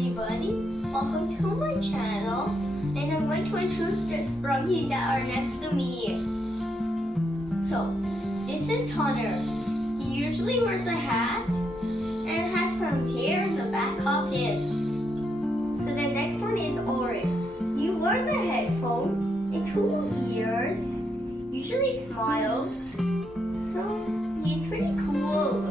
everybody, welcome to my channel, and I'm going to introduce the Sprunkies that are next to me. So, this is Hunter. He usually wears a hat and has some hair in the back of him. So the next one is Oren. He wears a headphone and 2 ears, usually smiles, so he's pretty cool.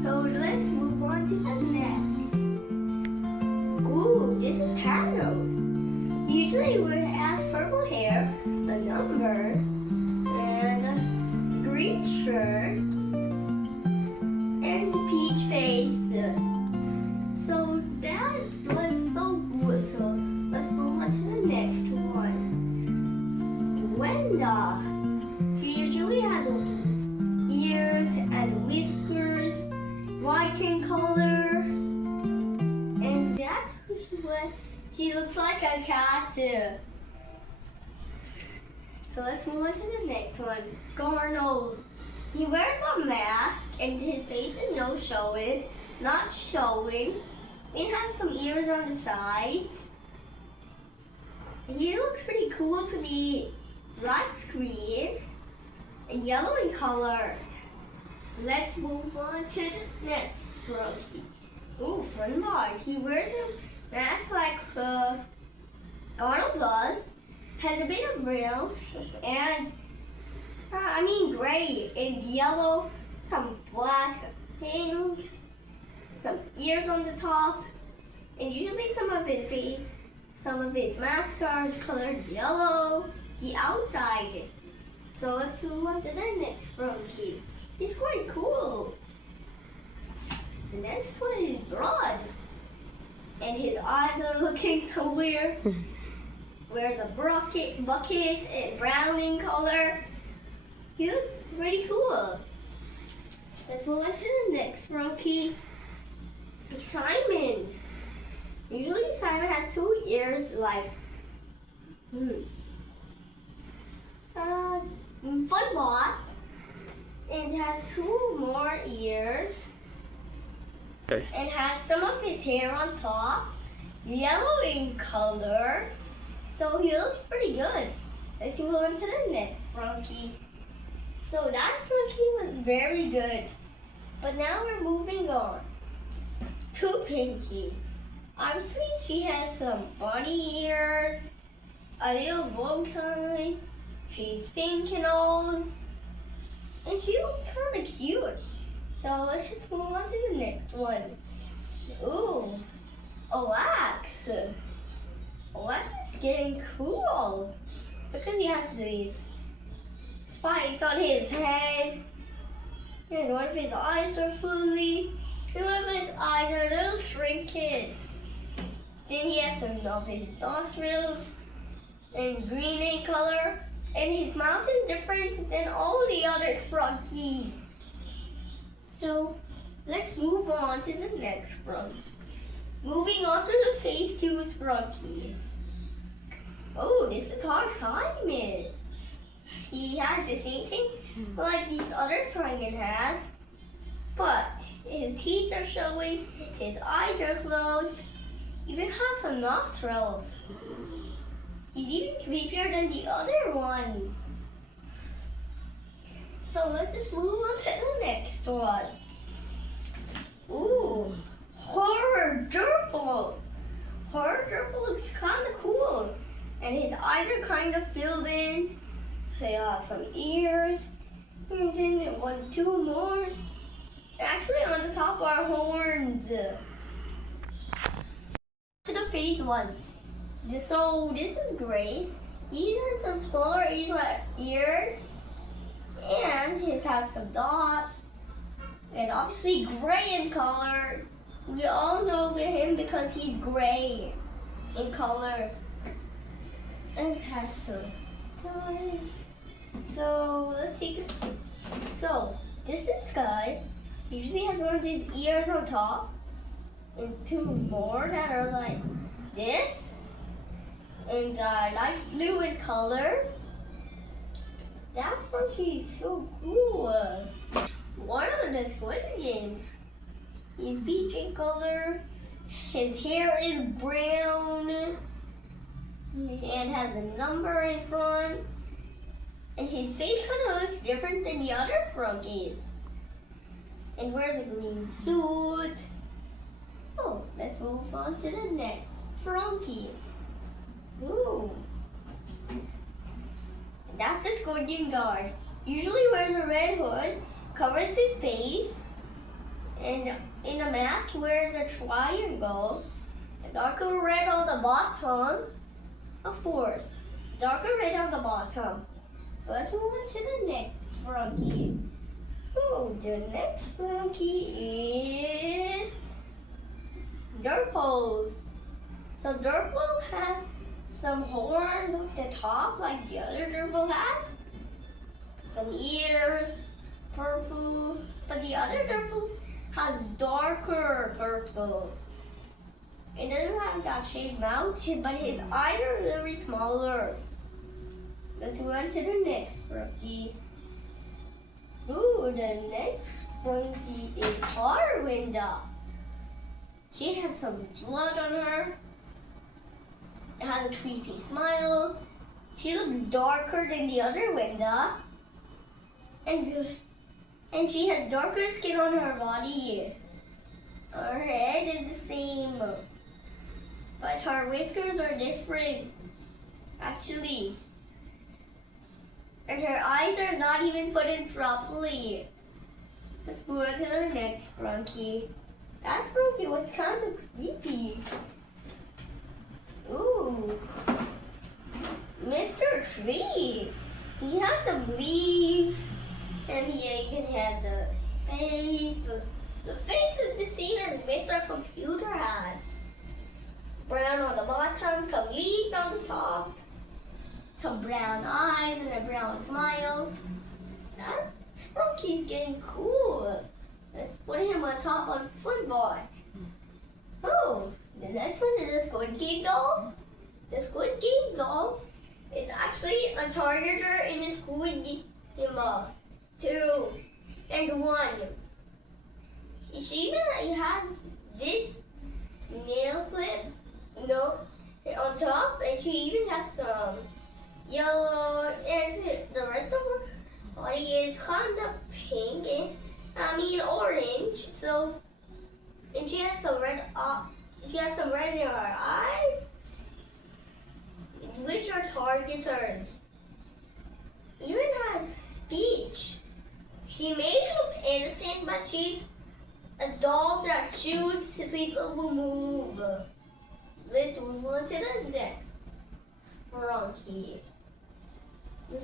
So let's move on to the next. Ooh, this is Thanos. Usually has purple hair, a number, and a green shirt, and peach face. So that was so good. So let's move on to the next one. Wenda. She usually has ears and whiskers, white in color, and that's what she looks like a cat too. So let's move on to the next one. Garnold. He wears a mask and his face is not showing. It has some ears on the sides. He looks pretty cool to me. Black screen and yellow in color. Let's move on to the next Sprunky. Ooh, Funbart. He wears a mask like Donald does, has a bit of brown and gray and yellow, some black things, some ears on the top, and usually some of his masks are colored yellow, the outside. So let's move on to the next Sprunky. He's quite cool. The next one is Broad. And his eyes are looking so weird. Wears a bucket and brown in color. He looks pretty cool. Let's move on to the next Sprunky. Simon. Usually Simon has 2 ears like Funbot, and has 2 more ears. Okay. And has some of his hair on top, yellow in color, so he looks pretty good. Let's move on to the next Sprunky. So that Sprunky was very good, but now we're moving on to Pinky. Obviously, she has some bunny ears, a little bow tie. She's pink and all, and she looks kind of cute. So let's just move on to the next one. Ooh, Olax. Olax is getting cool because he has these spikes on his head, and one of his eyes are fully, and one of his eyes are a little shrinking. Then he has some of his nostrils and green in color, and his mouth is different than all the other Sprunkies. So let's move on to the next Sprunky. Moving on to the phase 2 Sprunkies. Oh, this is our Simon. He has the same thing like these other Simon has, but his teeth are showing, his eyes are closed, even has some nostrils. He's even creepier than the other one. So let's just move on to the next one. Ooh, Horror Durple. Horror Durple looks kind of cool, and his eyes are kind of filled in. So he has some ears, and then 2 more. Actually, on the top are horns. To the phase ones. So this is great. He has some smaller ears, and his has some dots, and obviously gray in color. We all know him because he's gray in color. And has some eyes. So let's take this. So this is Sky. He usually has one of his ears on top, and 2 more that are like this, and light blue in color. That monkey is so cool. One of the Squid Games. He's peach in color, His hair is brown and has a number in front. And his face kind of looks different than the other Sprunkies. And wears a green suit. Oh, let's move on to the next Sprunky. Ooh. That's the Scorpion Guard. Usually wears a red hood, covers his face, and in a mask wears a triangle. A darker red on the bottom. Of course, darker red on the bottom. So let's move on to the next Sprunky. Oh, the next Sprunky is Dirtpool. So Dirtpool has some horns at the top like the other Dirtpool has. Some ears, purple. But the other Dirtpool has darker purple. It doesn't have that shaped mouth, but his eyes are very smaller. Let's go on to the next Sprunky. Ooh, the next Sprunky is Harwinda. She has some blood on her. It has a creepy smile. She looks darker than the other Winda. And she has darker skin on her body. Her head is the same. But her whiskers are different. Actually. And her eyes are not even put in properly. Let's move on to the next Sprunky. That Sprunky was kind of creepy. Ooh. Mr. Tree. He has some leaves. And he even has a face. The face is the same as Mr. Computer has. Brown on the bottom, some leaves on the top. Some brown eyes and a brown smile. That Sprunky's getting cool. Let's put him on top on football. Oh, the next one is the Squid Game doll. The Squid Game doll is actually a targeter in the Squid Game 2 and 1. She even has this nail clip, on top, and she even has some yellow, and the rest of her body is kind of pink and orange. So, and she has some red. She has some red in her eyes, which are targeters. Even has speech. She may look innocent, but she's a doll that shoots people who move. Let's move on to the next Sprunky.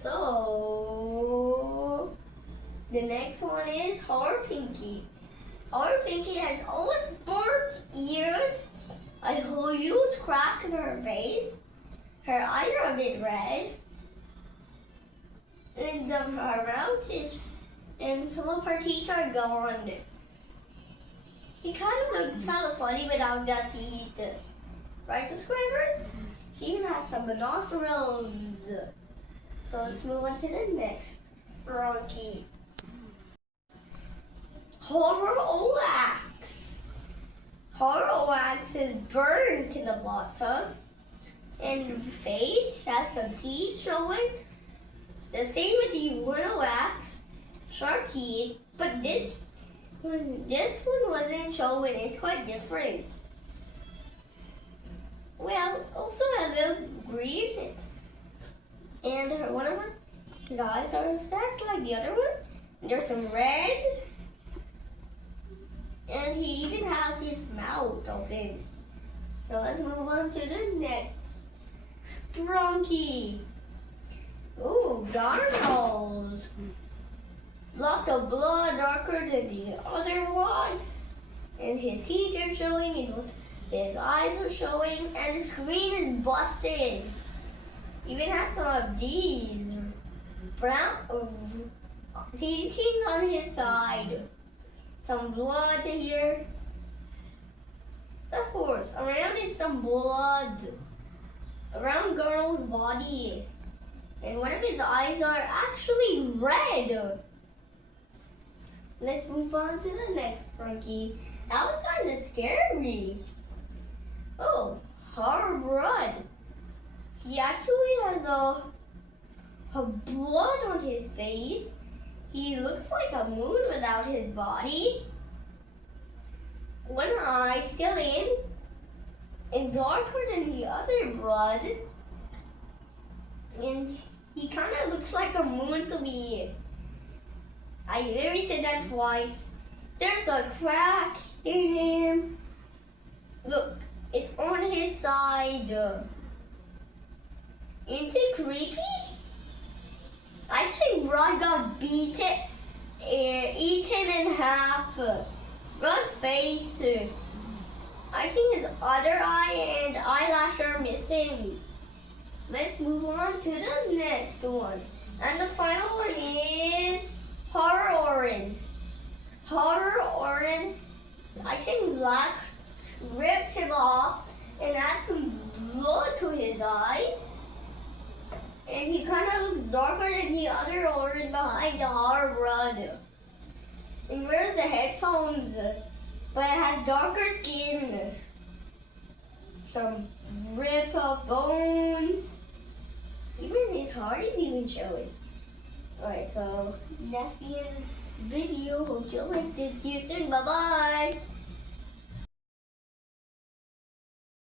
So, the next one is Horror Pinky. Horror Pinky has almost burnt ears, a whole huge crack in her face. Her eyes are a bit red. And her mouth is, and some of her teeth are gone. She kind of looks kind of funny without the teeth. Right, subscribers? She even has some nostrils. So let's move on to the next Sprunky. Horror Oax. Horror Oax is burnt in the bottom. And the face has some teeth showing. It's the same with the Horror Oax. Sharp teeth. But this one wasn't showing. It's quite different. Well, also a little green. And one of his eyes are back like the other one. There's some red. And he even has his mouth open. So let's move on to the next Sprunky. Ooh, Darnold. Lots of blood, darker than the other one. And his teeth are showing, his eyes are showing, and his screen is busted. Even has some of these brown teeth on his side. Some blood here. Of course, around is some blood. Around Girl's body. And one of his eyes are actually red. Let's move on to the next Sprunky. That was kind of scary. horror blood. He actually has a blood on his face. He looks like a moon without his body. One eye still in and darker than the other blood. And he kind of looks like a moon to me. I literally said that twice. There's a crack in him. Look, it's on his side. Isn't it creepy? I think Rod got eaten in half. Rod's face. I think his other eye and eyelash are missing. Let's move on to the next one. And the final one is Horror Orin. Horror Orin, I think Black ripped him off and add some blood to his eyes. And he kind of looks darker than the other orange behind the horror blood. And wears the headphones, but it has darker skin. Some ripped up bones. Even his heart is even showing. Alright, so that's the end of the video. Hope you liked it. See you soon. Bye-bye.